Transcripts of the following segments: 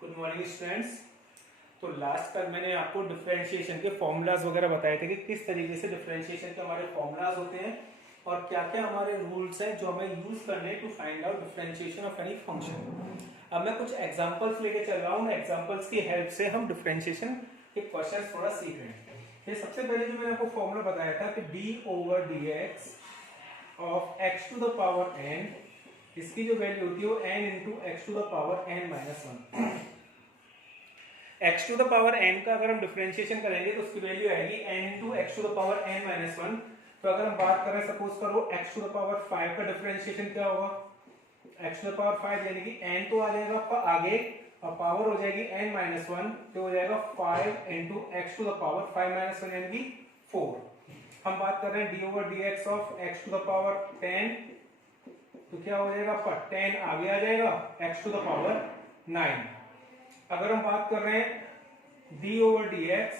Good morning students. तो last कल मैंने आपको डिफरेंशिएशन के फॉर्मूलाज वगैरह बताए थे कि किस तरीके से डिफरेंशिएशन के हमारे फॉर्मूलाज होते हैं और क्या क्या हमारे रूल्स हैं जो हमें यूज करने to find out differentiation of any function. अब मैं कुछ एग्जांपल्स लेके चल रहा हूँ, एग्जांपल्स की हेल्प से हम डिफरेंशिएशन के क्वेश्चंस थोड़ा सीख रहे हैं। ये सबसे पहले जो मैंने आपको फॉर्मूला बताया था कि d/dx of x to the power n, इसकी जो वैल्यू होती है वो n into x to the power n minus one. x to the power n का अगर हम डिफरेंशिएशन करेंगे तो उसकी वैल्यू आएगी n into x to the power n minus one. तो अगर हम बात करें सपोज करो x टू द पावर 5 का डिफरेंशिएशन क्या होगा, x टू द पावर 5 यानी कि n तो आ जाएगा आपका आगे और पावर हो जाएगी n माइनस वन, तो हो जाएगा 5 into x to the power 5 minus one यानी कि 4। हम बात कर रहे हैं d/dx of x to the power 10, तो क्या हो जाएगा आपका 10 आगे आ जाएगा x टू द पावर 9। अगर हम बात कर रहे हैं d/dx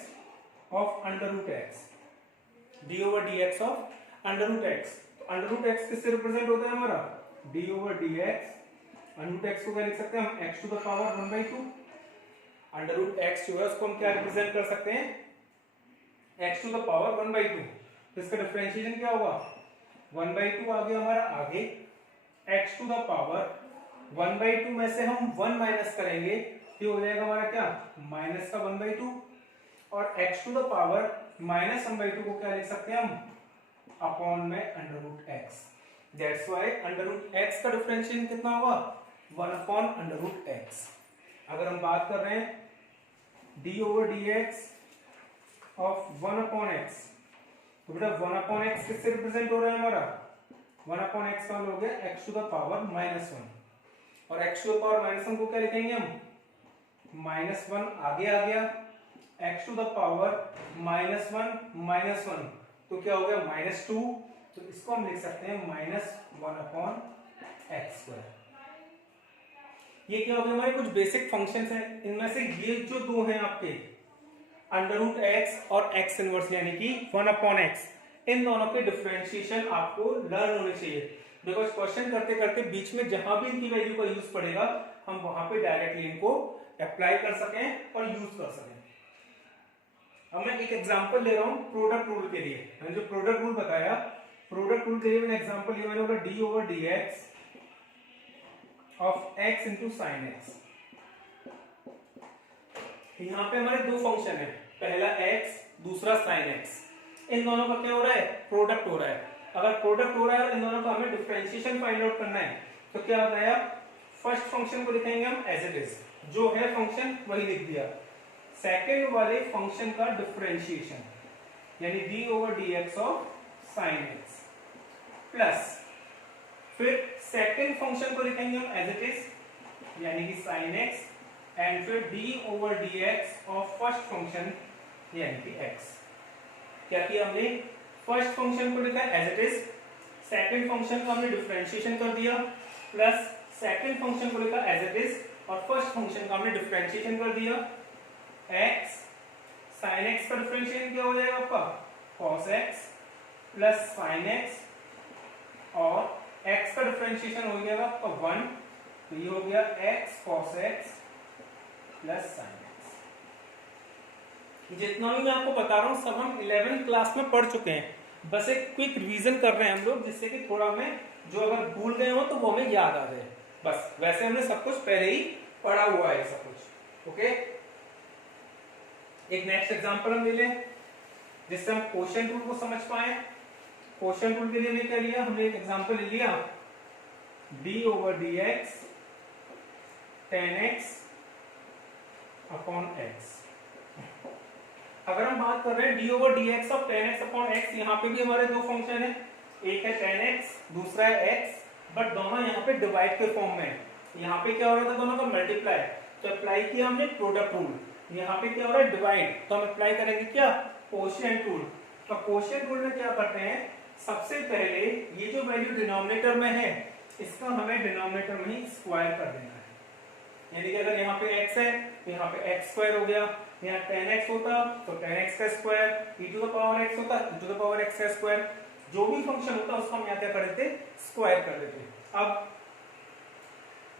of under root x, d/dx of under root x, तो अंडर रूट एक्स किससे रिप्रेजेंट होता है हमारा d/dx। अंडर रूट एक्स को क्या लिख सकते हैं हम x to the power 1/2। Under root x जो है उसको हम क्या रिप्रेजेंट कर सकते हैं x टू द पावर 1/2। तो इसका डिफरेंशिएशन क्या होगा 1/2 आ गया हमारा आगे, x टू द पावर 1/2 में से हम 1 माइनस करेंगे तो हो जाएगा हमारा क्या माइनस का 1/2, और x to the power minus 1/2 को क्या लिख सकते हैं हम अपॉन में under root x. That's why under root x का डिफरेंशिएशन कितना होगा 1 अपॉन अंडर रूट एक्स। अगर हम बात कर रहे हैं d/dx ऑफ 1 अपॉन एक्स, तो बेटा 1 अपॉन एक्स किससे रिप्रेजेंट हो रहा है हमारा 1 अपॉन एक्स का हो गया x to the power minus one, और x to the power minus one को क्या लिखेंगे हम माइनस वन आगे आ गया, x to the power minus one, तो क्या हो गया माइनस टू, तो इसको हम लिख सकते हैं minus one upon x square. ये क्या हो गया हमारे कुछ बेसिक फंक्शंस हैं, इनमें से ये जो दो हैं आपके अंडर रूट एक्स और एक्स इनवर्स यानी कि 1 अपॉन एक्स, इन दोनों के डिफरेंशिएशन आपको लर्न होने चाहिए, बिकॉज क्वेश्चन करते करते बीच में जहां भी इनकी वैल्यू का यूज पड़ेगा हम वहां पे डायरेक्टली इनको अप्लाई कर सकें और यूज कर सकें। अब मैं एक एग्जांपल ले रहा हूं प्रोडक्ट रूल के लिए। मैंने जो प्रोडक्ट रूल बताया, प्रोडक्ट रूल के लिए मैंने एग्जांपल लिया, मैंने बोला d/dx of x into sine x. यहां पे हमारे दो फंक्शन है, पहला x दूसरा साइन x, इन दोनों का क्या हो रहा है प्रोडक्ट हो रहा है। अगर प्रोडक्ट हो रहा है और इन दोनों का हमें डिफरेंशिएशन फाइंड आउट करना है तो क्या बताया फर्स्ट फंक्शन को लिखेंगे हम एज इट इज, जो है फंक्शन वही लिख दिया। सेकंड वाले फंक्शन का डिफरेंशिएशन यानी d/dx of sin x plus फिर सेकंड फंक्शन को लिखेंगे हम एज इट इज यानी कि sin x, एंड फिर d/dx ऑफ फर्स्ट फंक्शन यानी कि x। क्या किया हमने फर्स्ट फंक्शन को लिखा as it is, second function को हमने डिफरेंशिएशन कर दिया, प्लस सेकंड फंक्शन को लिखा एज इट इज और फर्स्ट फंक्शन का हमने डिफरेंशिएशन कर दिया। x sin x का डिफरेंशिएशन क्या हो जाएगा आपका cos x plus sin x, और x का डिफरेंशिएशन हो जाएगा आपका 1, तो ये हो गया x cos x plus sin x। जितना भी मैं आपको बता रहा हूं सब हम 11th क्लास में पढ़ चुके हैं, बस एक क्विक रिवीजन कर रहे हैं हम लोग, जिससे कि थोड़ा हमें जो अगर भूल गए हो तो वो हमें याद आ जाए। बस वैसे हमने सब कुछ पहले ही पढ़ा हुआ है सब कुछ। ओके, एक नेक्स्ट एग्जांपल हम ले लें जिससे हम क्वोशिएंट रूल को समझ पाए। क्वोशिएंट रूल के लिए क्या लिया हमने, एक एग्जांपल ले लिया d/dx 10x अपॉन x। अगर हम बात कर रहे हैं d/dx of 10x upon x, यहाँ पे भी हमारे दो फंक्शन है, एक है 10x दूसरा है x, बट दोनों यहाँ पे डिवाइड के फॉर्म में है। यहाँ पे क्या हो रहा था दोनों का मल्टीप्लाई, तो अप्लाई किया हमने प्रोडक्ट रूल। यहाँ पे क्या हो रहा है डिवाइड, तो हम अप्लाई करेंगे क्या क्वोशिएंट रूल। तो क्वोशिएंट रूल में क्या करते हैं सबसे पहले ये जो वैल्यू डिनोमिनेटर में है इसका हमें डिनोमिनेटर में ही स्क्वायर कर देना है। यानी कि अगर यहाँ पे x है तो यहाँ पे x स्क्वायर हो गया, यहाँ 10x होता तो 10x का square, e to the power x होता e to the power x का स्क्वायर, जो भी फंक्शन होता उसको हम यहाँ क्या कर देते स्क्वायर कर देते। अब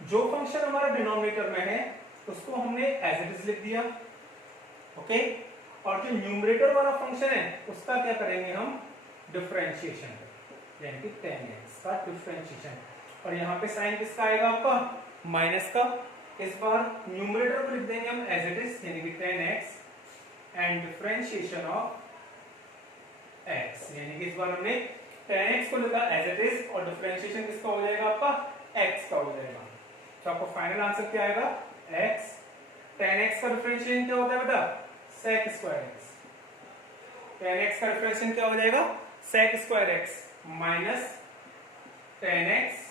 जो फंक्शन हमारा डिनोमिनेटर में है उसको हमने एज इट इज लिख दिया, ओके। और जो न्यूमरेटर वाला फंक्शन है उसका क्या करेंगे हम, डिफरेंशिएशन, यानी कि tan x का डिफरेंशिएशन। और यहाँ पे साइन किसका आएगा आपका, माइनस का। इस बार न्यूमरेटर को लिख देंगे हम एज इट इज, यानी कि tan x and differentiation of x, यानी कि इस बार हमने tan x को लिखा एज इट इज और डिफरेंशिएशन किसका हो जाएगा आपका, x का हो जाएगा। तो आपको फाइनल आंसर क्या आएगा, x। tan x का डिफरेंशिएशन क्या होता है बेटा, sec square x। tan x का डिफरेंशिएशन क्या हो जाएगा, sec square x minus tan x।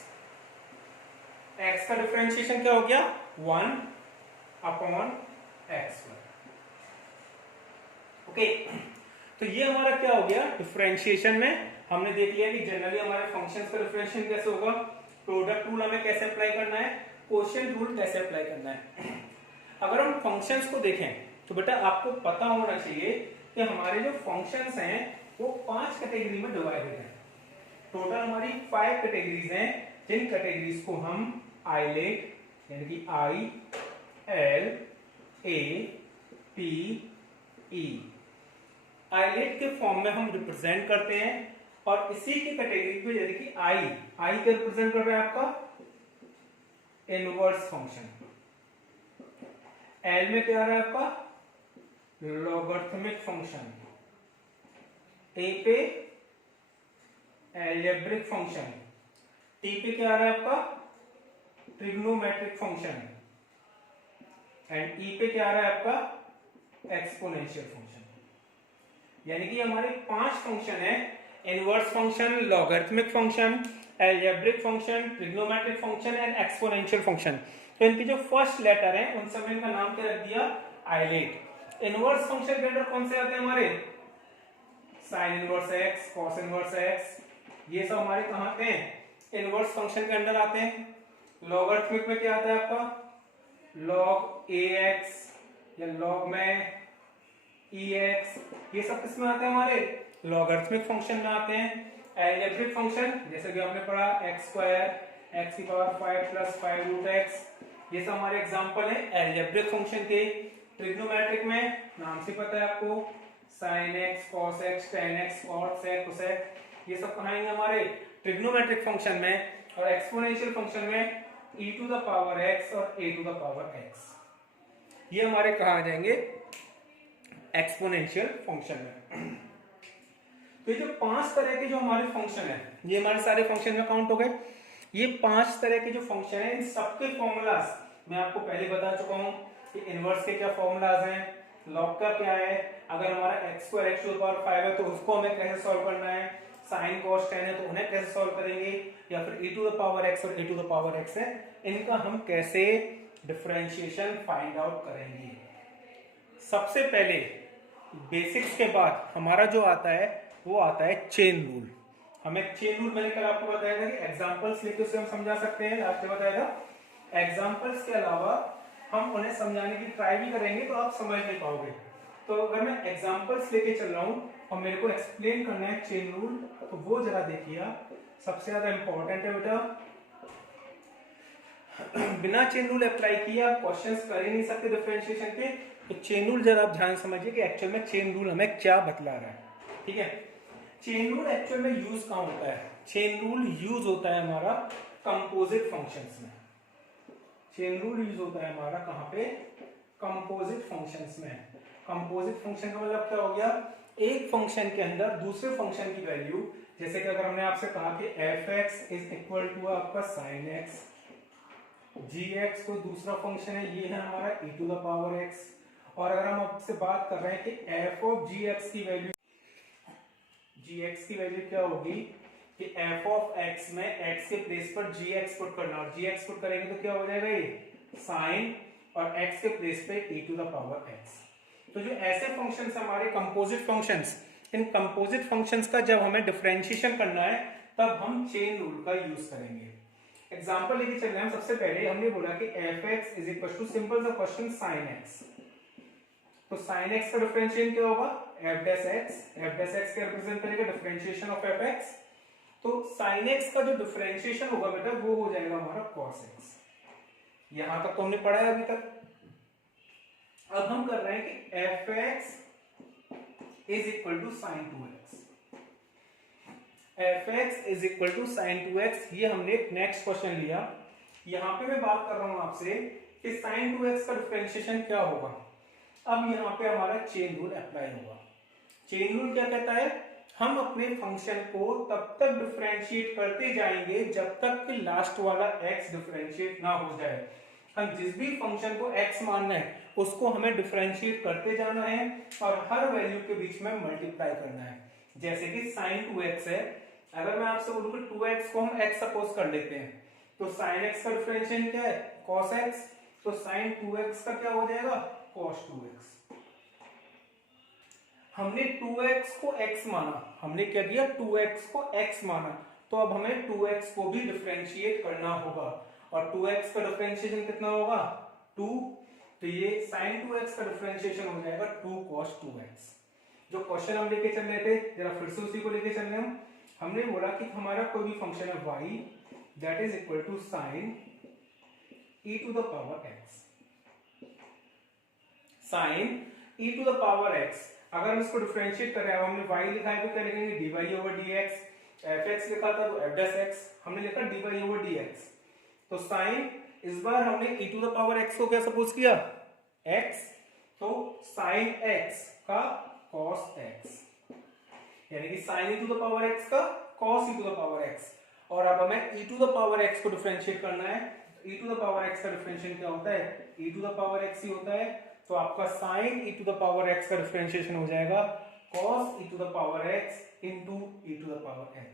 x का डिफरेंशिएशन क्या हो गया, 1 अपॉन x स्क्वायर, ओके। तो ये हमारा क्या हो गया, डिफरेंशिएशन में हमने देख लिया कि जनरली हमारे फंक्शंस का डिफरेंशिएशन कैसे होगा, प्रोडक्ट रूल हमें कैसे अप्लाई करना है, क्वोशिएंट रूल कैसे अप्लाई करना है। अगर हम फंक्शंस को देखें तो बेटा आपको पता होना चाहिए कि हमारे जो फंक्शंस हैं वो 5 कैटेगरी में डिवाइडेड हैं। टोटल हमारी 5 कैटेगरीज हैं, जिन कैटेगरीज को हम आइलेट यानी कि I L A P E ILATE के फॉर्म में हम रिप्रेजेंट करते हैं। और इसी की कैटेगरी को यानी कि आई के रिप्रेजेंट कर रहा है आपका इनवर्स फंक्शन, एल में क्या आ रहा है आपका लॉगरिथमिक फंक्शन, ए पे अलजेब्रिक फंक्शन, टी पे क्या आ रहा है आपका ट्रिग्नोमेट्रिक फंक्शन एंड ई पे क्या आ रहा है आपका एक्सपोनेंशियल फंक्शन। यानी कि हमारे 5 फंक्शन है, inverse function, logarithmic function, algebraic function, trigonometric function and exponential function. तो इनकी जो फर्स्ट लेटर है उन सब इनका नाम क्या रख दिया, आइलेट। इनवर्स फंक्शन के अंदर कौन से आते हैं हमारे, sine inverse x, cos inverse x, ये सब हमारे कहां आते हैं, इनवर्स फंक्शन के अंदर आते हैं। लॉगरिथमिक में क्या आता है आपका log ax या log में ex, ये सब किसमें आते हैं हमारे लॉगरिथमिक फंक्शन में आते हैं। अलजेब्रिक फंक्शन जैसे कि आपने पढ़ा x स्क्वायर x की पावर 5 प्लस 5 रूट x, ये सब हमारे एग्जांपल हैं अलजेब्रिक फंक्शन के। ट्रिग्नोमेट्रिक में नाम से पता है आपको sin x cos x tan x cot sec cosec, ये सब कहाँ आएंगे हमारे ट्रिग्नोमेट्रिक फंक्शन में। और एक्सपोनेंशियल फंक्शन में e to the power x और a to the power x, ये हमारे कहाँ आ जाएंगे एक्सपोनेंशियल फंक्शन में। तो ये जो 5 तरह के जो हमारे फंक्शन है, ये हमारे सारे फंक्शन में काउंट हो गए। ये 5 तरह के जो फंक्शन है इन सबके फॉर्मूलाज मैं आपको पहले बता चुका हूं कि इनवर्स के क्या फॉर्मूलाज हैं, लॉग का क्या है, अगर हमारा x square x to the power 5 है तो उसको हमें कैसे सॉल्व करना है, साइन कॉस tan है तो उन्हें कैसे सॉल्व करेंगे, या फिर e to the power x और a to the power x है, इनका हम कैसे डिफरेंशिएशन फाइंड आउट करेंगे। सबसे पहले बेसिक्स के बाद हमारा जो आता है वो आता है चेन रूल। हमें चेन रूल मैंने कल आपको बताया था कि एग्जांपल्स लेके उसे हम समझा सकते हैं, लास्ट में बताया था। एग्जांपल्स के अलावा हम उन्हें समझाने की ट्राई भी करेंगे तो आप समझ नहीं पाओगे। तो अगर मैं एग्जांपल्स लेके चल रहा हूं और मेरे को एक्सप्लेन करना है चेन रूल, तो वो जरा देखिए, सबसे ज्यादा इंपॉर्टेंट है बेटा। बिना चेन रूल अप्लाई किए आप क्वेश्चंस कर ही नहीं सकते डिफरेंशिएशन के। तो चेन रूल जरा आप ध्यान समझिए कि एक्चुअल में चेन रूल हमें क्या बतला रहा है, ठीक है। चेन रूल एक्चुअल में यूज कहां होता है, चेन रूल यूज होता है हमारा कंपोजिट फंक्शंस में। चेन रूल यूज होता है हमारा कहां पे, कंपोजिट फंक्शंस में। कंपोजिट फंक्शन का मतलब क्या हो गया, एक फंक्शन के अंदर दूसरे फंक्शन की वैल्यू, जैसे कि अगर हमने आपसे कहा कि f(x) इज इक्वल टू आपका sin x, gx कोई दूसरा फंक्शन है, ये है हमारा e to the power x। और अगर हम आपसे बात कर रहे हैं कि f(gx) की वैल्यू, gx की वैल्यू क्या होगी कि f(x) में x के प्लेस पर gx पुट करना, और gx पुट करेंगे तो क्या हो जाएगा ये sin, और x के प्लेस पे e to the power x। तो जो ऐसे फंक्शंस हमारे कंपोजिट फंक्शंस, इन कंपोजिट फंक्शंस का जब हमें डिफरेंशिएशन करना है तब हम चेन रूल का यूज करेंगे। एग्जांपल लेके चल रहे हैं। सबसे पहले हमने बोला कि f(x) is equal to simple सा क्वेश्चन sin x, तो sin x का डिफरेंशिएशन क्या होगा f'(x), f'(x) का रिप्रेजेंट करेगा डिफरेंशिएशन ऑफ f(x), तो sin x का जो डिफरेंशिएशन होगा बेटा वो हो जाएगा हमारा cos x। यहां तक तो हमने पढ़ा है अभी तक, अब हम कर रहे हैं कि f x is equal to sine 2x, f x is equal to sine 2x। ये हमने एक नेक्स्ट क्वेश्चन लिया। यहां पे मैं बात कर रहा हूं आपसे कि साइन 2x का डिफरेंशिएशन क्या होगा। अब यहाँ पे हमारा चेन रूल अप्लाई होगा। चेन रूल क्या कहता है, हम अपने फंक्शन को तब तक डिफरेंशिएट करते जाएंगे जब तक कि लास्ट वाला x डिफरेंशिएट ना हो जाए। हम जिस भी फंक्शन को x मानना है उसको हमें डिफरेंशिएट करते जाना है और हर वैल्यू के बीच में मल्टीप्लाई करना है। जैसे कि sin 2x है, अगर मैं आपसे बोलूं कि 2x को हम x सपोज कर लेते हैं तो sin x का डिफरेंशिएशन क्या है, cos x, तो sin 2x का क्या हो जाएगा, cos 2x। हमने 2x को x माना, हमने क्या किया 2x को x माना, तो अब हमें 2x को भी डिफरेंशिएट करना होगा और 2x का डिफरेंशिएशन कितना होगा 2, तो ये sin 2x का डिफरेंशिएशन हो जाएगा 2 cos 2x। जो क्वेश्चन हम लेके चल रहे थे जरा फिर से उसी को लेके चल रहे हैं। हमने बोला कि हमारा कोई भी फंक्शन है y that is equal to sin e to the power x, sin e to the power x। अगर हम इसको डिफरेंशिएट कर रहे हैं, हमने y लिखा है तो क्या लिखेंगे dy ओवर dx, fx लिखा था तो f डैश x, हमने लिखा dy ओवर dx। तो sin, इस बार हमने e to the power x को क्या सपोज किया x, तो sin x का cos x, यानी कि sin e to the power x का cos e to the power x। और अब हमें e to the power x को डिफरेंशिएट करना है। e to the power x का डिफरेंशिएशन क्या होता है, e to the power x ही होता है, तो आपका sin e to the power x का डिफरेंशिएशन हो जाएगा cos e to the power x into e to the power x।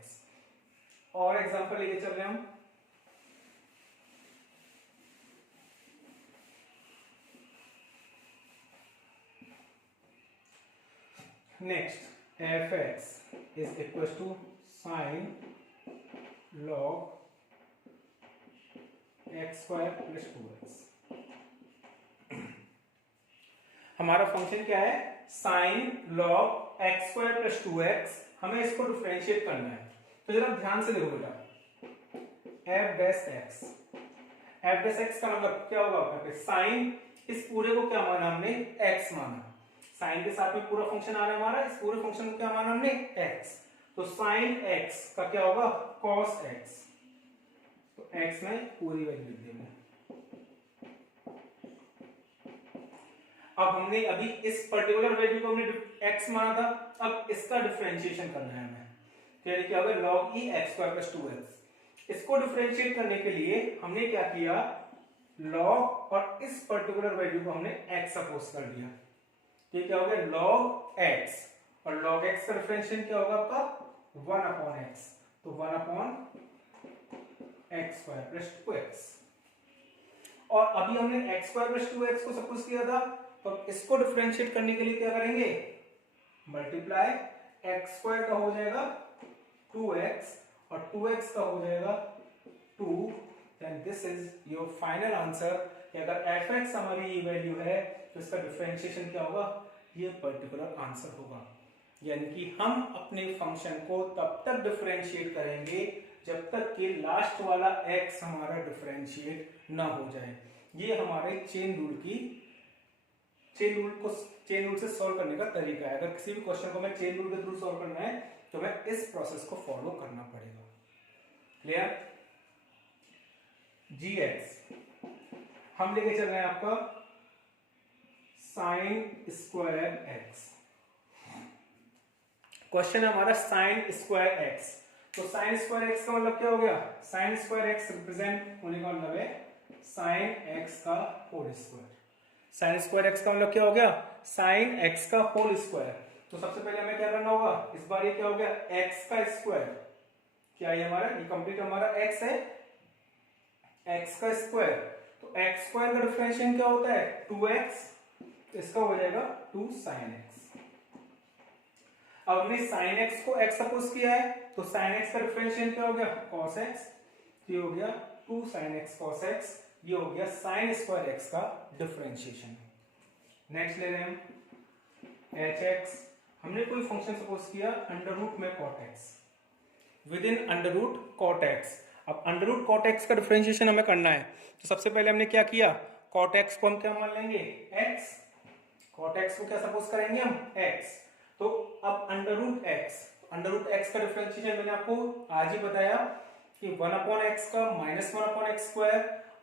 और एग्जांपल लेके चल रहे हैं हम। Next fx is equals to sin log x square plus 2x। हमारा फंक्शन क्या है sin log x square plus 2x, हमें इसको डिफरेंशिएट करना है। तो जरा ध्यान से देखो बेटा, f डैश x का मतलब क्या होगा, sin, इस पूरे को क्या माना हमने x माना, साइन के साथ में पूरा फंक्शन आ रहा है हमारा, इस पूरे फंक्शन को क्या माना हमने x, तो sin x का क्या होगा cos x, तो x में पूरी वैल्यू लिख देंगे। अब हमने अभी इस पर्टिकुलर वैल्यू को हमने x माना था, अब इसका डिफरेंशिएशन करना है हमें, तो यानी क्या होगा log e x square plus 2x। इसको डिफरेंशिएट करने के लिए हमने क्या किया, log और इस पर्टिकुलर वैल्यू को हमने x सपोज कर दिया, ये क्या हो गया log x, और log x का डिफरेंशिएशन क्या होगा आपका 1 अपॉन x, तो 1 upon x square plus 2x। और अभी हमने x स्क्वायर प्लस 2x को सपोज किया था, तो इसको डिफरेंशिएट करने के लिए क्या करेंगे मल्टीप्लाई, x स्क्वायर का हो जाएगा 2x और 2x का हो जाएगा 2, then this is your final answer कि अगर fx हमारी ये वैल्यू है तो इसका डिफरेंशिएशन क्या होगा, ये पर्टिकुलर आंसर होगा। यानी कि हम अपने फंक्शन को तब तक डिफरेंशिएट करेंगे जब तक कि लास्ट वाला x हमारा डिफरेंशिएट ना हो जाए। ये हमारे चेन रूल से सॉल्व करने का तरीका है। अगर किसी भी क्वेश्चन को मैं चेन रूल के थ्रू सॉल्व करना है तो मैं इस प्रोसेस को फॉलो करना पड़ेगा। क्लियर? gx हम लेके चल रहे हैं आपका साइन स्क्वायर x। क्वेश्चन है हमारा साइन स्क्वायर x, तो साइन स्क्वायर x का मतलब क्या हो गया, साइन स्क्वायर x रिप्रेजेंट होने का मतलब है साइन x का whole square. Sine square x का मतलब क्या हो गया, साइन x का होल स्क्वायर। तो सबसे पहले हमें क्या करना होगा, इस बार ये क्या हो गया x का स्क्वायर, क्या ये हमारा ये कंप्लीट हमारा x है, x का स्क्वायर, तो x स्क्वायर का डिफरेंशिएशन क्या होता है 2x, तो इसका हो जाएगा 2 sin x। अब हमने sin x को x सपोज किया है, तो sin x का डिफरेंशिएशन क्या हो गया cos x, ये हो गया 2 sin x cos x, ये हो गया sin स्क्वायर x का डिफरेंशिएशन। नेक्स्ट ले रहे हैं हम hx, हमने कोई फंक्शन सपोज किया अंडर रूट में cot x, within under root cot x। अब अंडर रूट cot x का डिफरेंशिएशन हमें करना है, तो सबसे पहले हमने क्या किया cot x को हम क्या मान लेंगे x, cot x को क्या सपोज करेंगे हम x। तो अब अंडर रूट एक्स का डिफरेंशिएशन मैंने आपको आज ही बताया कि 1/x का -1/x²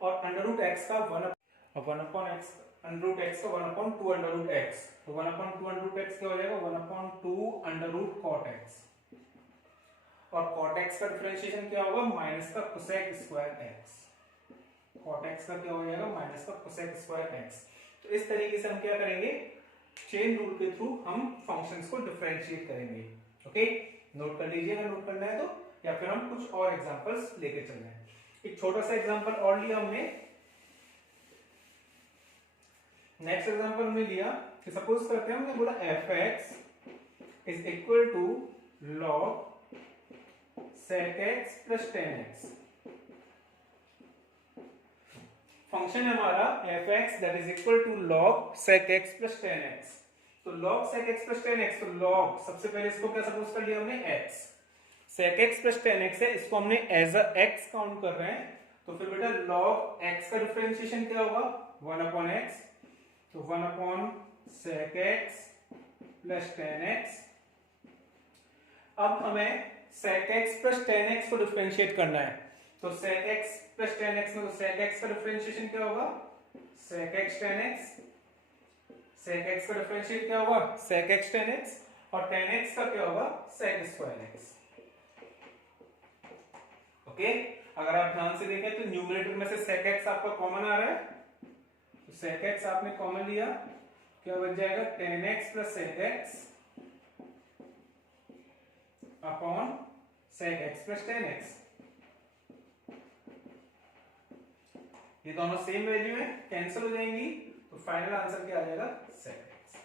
और अंडर रूट एक्स का 1/x अंडर रूट एक्स का 1/2 अंडर रूट एक्स। तो 1/2 अंडर रूट एक्स क्या हो जाएगा 1/2 अंडर रूट cot x, और cot x का डिफरेंशिएशन क्या होगा माइनस का cosec square x। cot x का क्या हो जाएगा माइनस का कोसेक स्क्वायर x। तो इस तरीके से हम क्या करेंगे, चेन रूल के थ्रू हम फंक्शंस को डिफरेंशिएट करेंगे। ओके, नोट कर लीजिएगा, नोट करना है तो, या फिर हम कुछ और एग्जांपल्स लेके चल रहे हैं। एक छोटा सा एग्जांपल और लिया हमने। नेक्स्ट एग्जांपल हमने लिया कि सपोज करते हैं हमने बोला f(x) is equal to log sec x plus tan x। Function है हमारा f(x) that is equal to log sec x plus tan x। तो log sec x plus tan x, तो log सबसे पहले इसको क्या सपोज कर लिया हमने x, sec x plus tan x है, इसको हमने एज अ x काउंट कर रहे हैं। तो फिर बेटा log x का डिफरेंशिएशन क्या होगा 1/x, तो 1/sec x plus tan x। अब हमें sec x plus tan x को डिफरेंशिएट करना है। तो sec x plus tan x में तो sec x का डिफरेंशिएशन क्या होगा sec x tan x, sec x का डिफरेंशिएट क्या होगा sec x tan x, और tan x का क्या होगा sec स्क्वायर x। ओके, अगर आप ध्यान से देखें तो न्यूमरेटर में से sec x आपका कॉमन आ रहा है, तो sec x आपने कॉमन लिया, क्या बच जाएगा tan x plus sec x upon sec x plus tan x। ये दोनों सेम वैल्यू है, कैंसिल हो जाएंगी, तो फाइनल आंसर क्या आ जाएगा sec x।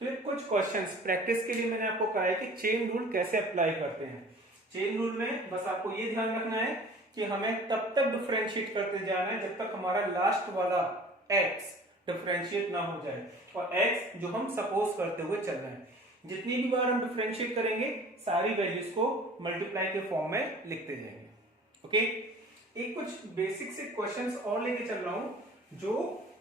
तो ये कुछ क्वेश्चंस प्रैक्टिस के लिए मैंने आपको कहा है कि चेन रूल कैसे अप्लाई करते हैं। चेन रूल में बस आपको ये ध्यान रखना है कि हमें तब तक डिफरेंशिएट करते जाना है जब तक हमारा लास्ट वाला x डिफरेंशिएट ना हो जाए, और x जो हम सपोज करते हुए चल रहे हैं। जितनी भी बार हम डिफरेंशिएट करेंगे सारी वैल्यूज को मल्टीप्लाई के फॉर्म में लिखते जाएंगे। ओके, एक कुछ बेसिक से क्वेश्चंस और लेके चल रहा हूं जो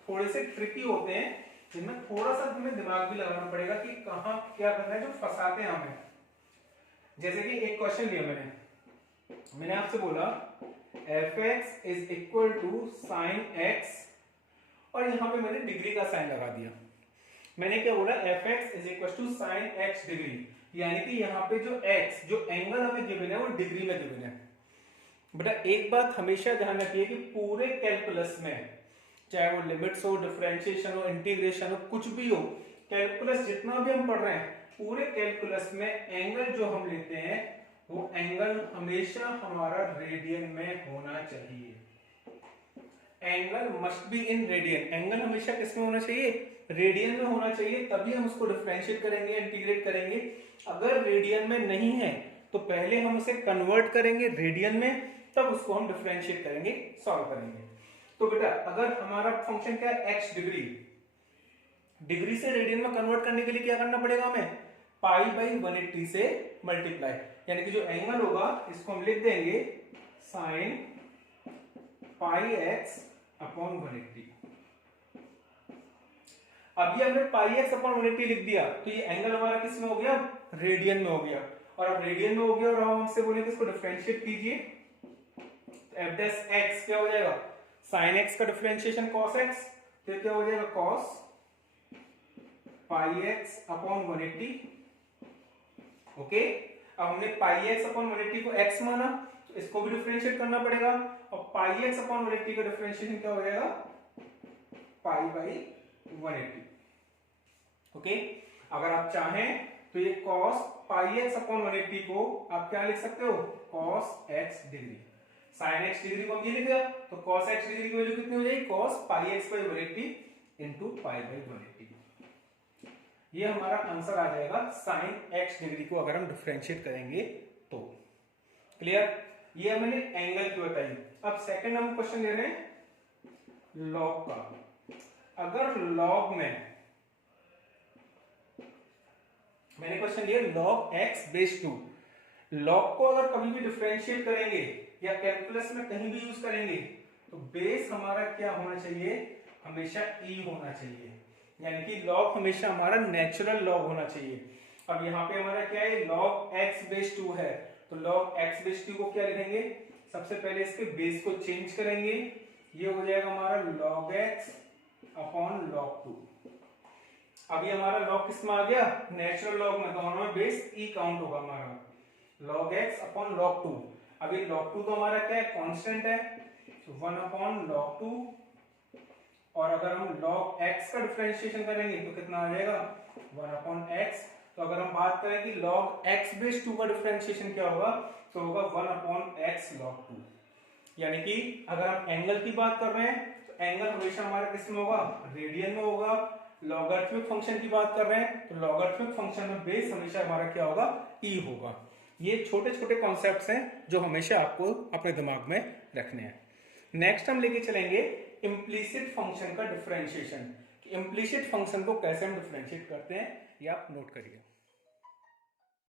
थोड़े से ट्रिकी होते हैं, जिनमें थोड़ा सा हमें दिमाग भी लगाना पड़ेगा कि कहां क्या करना है, जो फंसाते हैं हमें। जैसे कि एक क्वेश्चन लिया मैंने आपसे बोला f(x) is equal to sin x, और यहां पे मैंने डिग्री का साइन लगा दिया। मैंने क्या बोला f(x) is equal to sin x degree, यानी कि यहाँ पे जो x जो एंगल हमें गिवन है वो डिग्री में गिवन है। बेटा एक बात हमेशा ध्यान रखिए कि पूरे कैलकुलस में, चाहे वो लिमिट्स हो, डिफरेंशिएशन हो, इंटीग्रेशन हो, कुछ भी हो, कैलकुलस जितना भी हम पढ़ रहे हैं, पूरे कैलकुलस में एंगल जो हम लेते हैं वो एंगल हमेशा हमारा रेडियन में होना चाहिए। Angle must be in radian. Angle हमेशा किस में होना चाहिए रेडियन में होना चाहिए, तभी हम उसको डिफरेंशिएट करेंगे, इंटीग्रेट करेंगे। अगर रेडियन में नहीं है तो पहले हम उसे कन्वर्ट करेंगे रेडियन में, तब उसको हम डिफरेंशिएट करेंगे, सॉल्व करेंगे। तो बेटा अगर हमारा फंक्शन क्या है x डिग्री से रेडियन में कन्वर्ट करने के लिए क्या करना पड़ेगा हमें π/180 से मल्टीप्लाई, यानी कि जो एंगल होगा इसको हम लिख देंगे sin πx अपॉन 180। अभी हमने πx अपॉन 180 लिख दिया, तो ये एंगल हमारा किस में हो गया रेडियन में हो गया, और अब रेडियन में हो गया और हम हमसे बोलेंगे इसको डिफरेंशिएट कीजिए, f(x) क्या हो जाएगा sin x का डिफरेंशिएशन cos x, तो क्या हो जाएगा cos πx अपॉन 180। ओके, अब हमने πx अपॉन 180 को x माना, तो इसको भी डिफरेंशिएट करना पड़ेगा, और πx अपॉन 180 का डिफरेंशिएशन क्या हो जाएगा π/180। ओके, अगर आप चाहें तो ये cos πx अपॉन 180 को आप क्या लिख सकते हो cos x degree. sin x degree को हम ये लिख दिया, तो cos x डिग्री की वैल्यू कितनी हो जाएगी cos πx/180 इंटू π/180। ये हमारा आंसर आ जाएगा sin x डिग्री को अगर हम डिफरेंशिएट करेंगे तो। क्लियर, ये मैंने एंगल की बताई। अब सेकंड हम क्वेश्चन ले रहे हैं लॉग का। अगर लॉग में मैंने क्वेश्चन लिया log x बेस 2, लॉग को अगर कभी भी डिफरेंशिएट करेंगे या कैलकुलस में कहीं भी यूज करेंगे तो बेस हमारा क्या होना चाहिए हमेशा e होना चाहिए, यानी कि लॉग हमेशा हमारा नेचुरल लॉग होना चाहिए। अब यहाँ पे हमारा क्या है, log x बेस 2 है, तो log x बेस 2 को क्या लिखेंगे, सबसे पहले इसके बेस को चेंज करेंगे, ये हो जाएगा हमारा log x अपॉन log 2। अभी हमारा लॉग किस में आ गया, नेचुरल लॉग में, तो हमारा बेस ई काउंट होगा हमारा log x अपॉन log 2। अभी log 2 तो हमारा क्या है, कांस्टेंट है, तो 1 अपॉन log 2, और अगर हम log x का डिफरेंशिएशन करेंगे तो कितना आ जाएगा, 1 अपॉन x। तो अगर हम बात करें कि log x बेस 2 का डिफरेंशिएशन क्या होगा, तो होगा 1 अपॉन x log 2। यानी कि अगर हम एंगल की बात कर रहे हैं तो एंगल हमेशा हमारा किस में होगा, रेडियन में होगा। लॉगरिथमिक फंक्शन की बात कर रहे हैं तो लॉगरिथमिक फंक्शन में बेस हमेशा हमारा क्या होगा, e होगा। ये छोटे छोटे कॉन्सेप्ट्स हैं जो हमेशा आपको अपने दिमाग में रखने हैं। नेक्स्ट हम लेके चलेंगे इम्प्लीसिट फंक्शन का डिफरेंशिएशन। इम्प्लीसिट फंक्शन को कैसे हम डिफरेंशिएट करते हैं ये आप नोट करिए।